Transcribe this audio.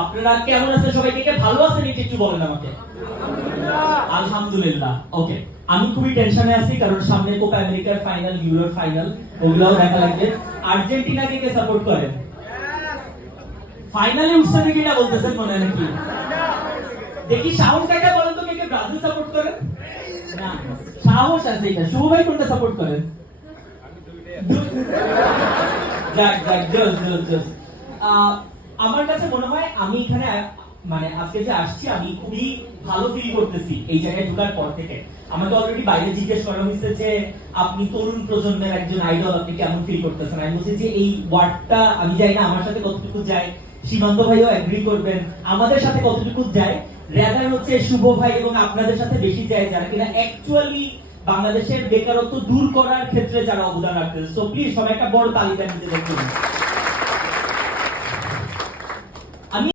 আপনারা কেমন আছেন? সবাই কে ভালো আছেন একটু বলেন আমাকে। আলহামদুলিল্লাহ। ওকে, আমি খুবই টেনশনে আছি কারণ সামনে কোপা আমেরিকার ফাইনাল, ইউরোর ফাইনাল, ওগুলাও দেখা লাগবে। আর্জেন্টিনাকে কে সাপোর্ট করেন? ফাইনালে উঠছে নাকি না বলতেছেন মনে হয় নাকি? দেখি সাহস দেখা বলেন তো, কে ব্রাজিল সাপোর্ট করেন? না, সাহস আছে এটা। শুভ ভাই কোনটা সাপোর্ট করেন? যাক যাক, জোস জোস জোস। আমার কাছে মনে হয় আমি এখানে মানে আজকে যে আসছি আমি খুবই ভালো ফিল করতেছি এই জায়গায় ঢোকার পর থেকে। আমাকে অলরেডি বাইরে জিজ্ঞেস করা হয়েছে যে আপনি তরুণ প্রজন্মের একজন আইডল, আপনি কেমন ফিল করতেছেন। আমি বলছি যে এই ওয়ার্ডটা আমি জানি না আমার সাথে কতটুকু যায়, সীমান্ত ভাইও এগ্রি করবেন, আমাদের সাথে কতটুকু যায়। রেদার হচ্ছে শুভ ভাই এবং আপনাদের সাথে বেশি যায়, যারা কিনা অ্যাকচুয়ালি বাংলাদেশের বেকারত্ব দূর করার ক্ষেত্রে যারা অবদান রাখতেছে। সো প্লিজ সবাই একটা বড় তালিকা দিতে দেখুন।